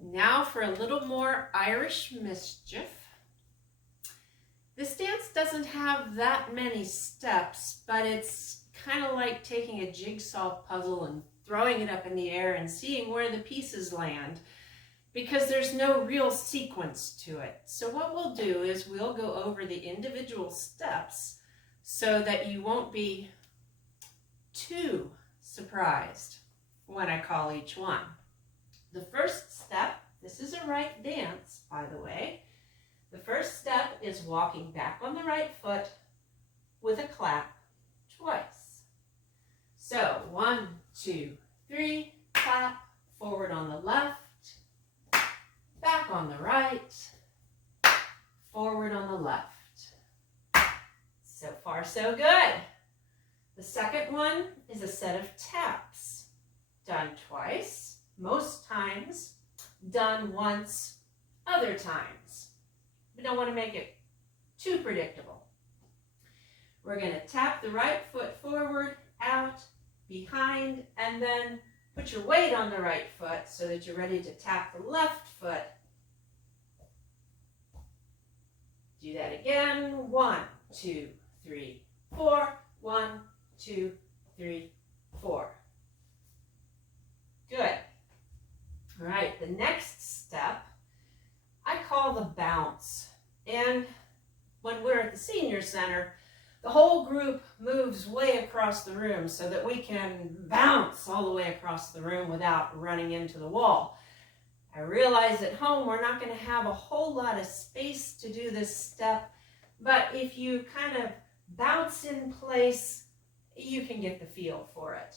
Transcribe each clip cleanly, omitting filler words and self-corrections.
Now for a little more Irish mischief. This dance doesn't have that many steps, but it's kind of like taking a jigsaw puzzle and throwing it up in the air and seeing where the pieces land, because there's no real sequence to it. So what we'll do is we'll go over the individual steps so that you won't be too surprised when I call each one. The first step, this is a right dance, by the way. The first step is walking back on the right foot with a clap twice. So 1, 2, 3, clap, forward on the left, back on the right, forward on the left. So far, so good. The second one is a set of taps, done twice, most times, done once, other times. We don't want to make it too predictable. We're going to tap the right foot forward, out, behind, and then put your weight on the right foot so that you're ready to tap the left foot. Do that again. 1, 2, 3, 4. 1, 2, 3, 4. Good. All right, the next step I call the bounce. And when we're at the senior center, the whole group moves way across the room so that we can bounce all the way across the room without running into the wall. I realize at home we're not going to have a whole lot of space to do this step, but if you kind of bounce in place, you can get the feel for it.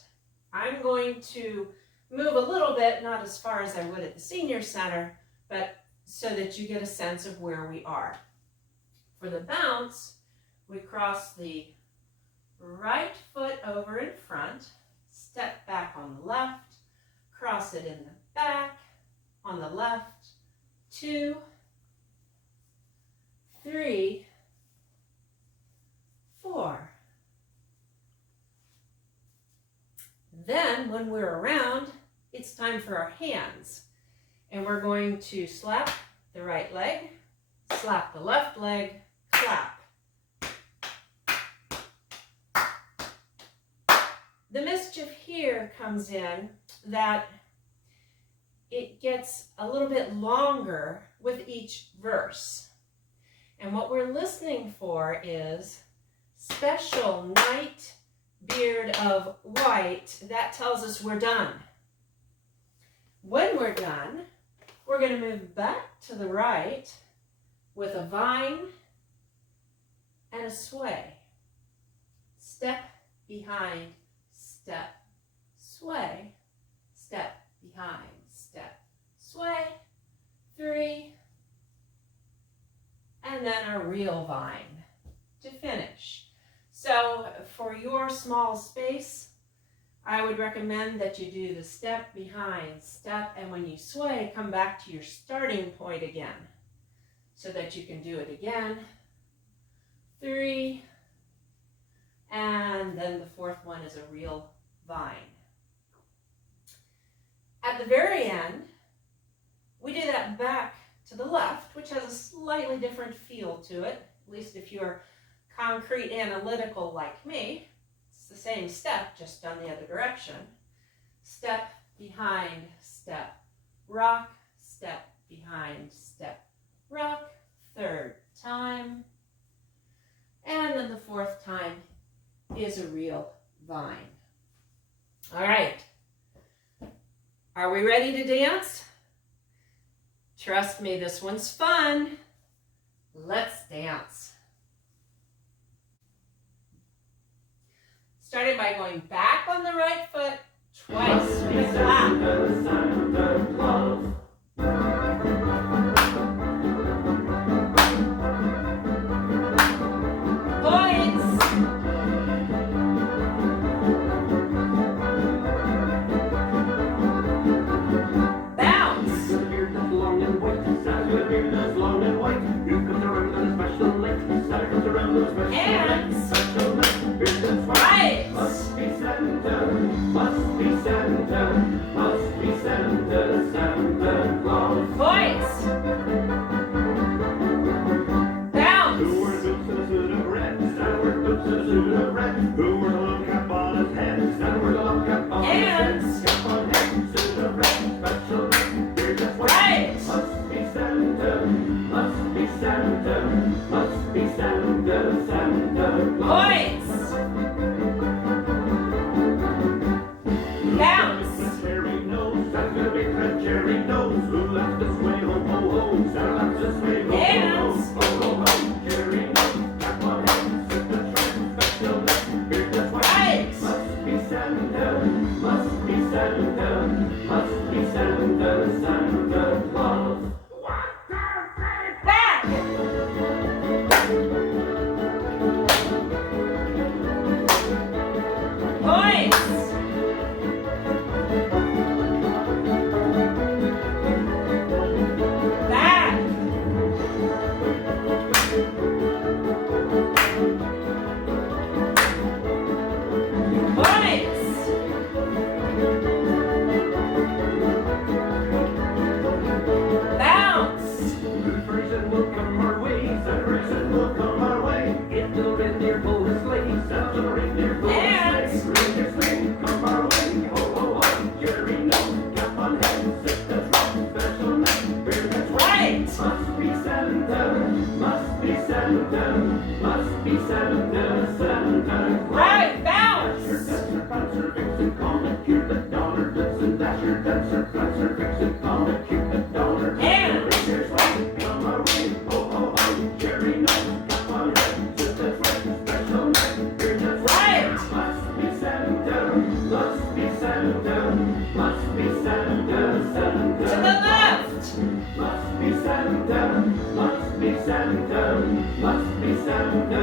I'm going to move a little bit, not as far as I would at the senior center, but so that you get a sense of where we are. For the bounce, we cross the right foot over in front, step back on the left, cross it in the back, on the left, 2, 3, 4. Then, when we're around, it's time for our hands. And we're going to slap the right leg, slap the left leg, clap. The mischief here comes in that it gets a little bit longer with each verse. And what we're listening for is special night beard of white. That tells us we're done. When we're done, we're going to move back to the right with a vine and a sway. Step behind, step, sway, step behind, step, sway, 3, and then a real vine to finish. So for your small space, I would recommend that you do the step behind, step, and when you sway, come back to your starting point again so that you can do it again. 3, and then the fourth one is a real vine. At the very end, we do that back to the left, which has a slightly different feel to it, at least if you're concrete analytical like me. It's the same step, just done the other direction. Step behind, step, rock, step behind, step, rock, third time. And then the fourth time is a real vine. All right. Are we ready to dance? Trust me, this one's fun. Let's dance. Started by going back on the right foot twice with a clap. Hands. Right. Santa, must be Santa, Santa Claus. Points. Bounce. Cherry nose, Santa big red cherry nose, who loves to sway ho ho ho, Santa loves to sway ho ho ho, Dance. ho ho ho, cherry nose, cap on head, sit the train, special neck, beard that's white. Right. Must be Santa, must be Santa, must be Santa, Santa Claus. Back. Points. Back. Points. Bounce. Good person will come our way, Santa person will come our way. If the reindeer pull his sleigh, Santa the reindeer pull Dance. his sleigh. Reindeer sleigh, come our way, ho ho ho. Cherry nose, cap on head, sit the trot, special neck, beard that's white. Right. Must be Santa, must be Santa, must be Santa, Santa Claus. Right. Bounce. Dancer, prancer, vixen, comet, cupid, donner, blitzen, dasher, dancer, prancer, vixen, comet, cupid, donner. And- Reindeer sleigh, come our way, ho ho ho. Cherry nose, cap on head, sit the trot, special neck, beard that's Right. Must be Santa, must be Santa, must be Santa, Santa. To the left. Must be Santa, must be Santa, must be Santa,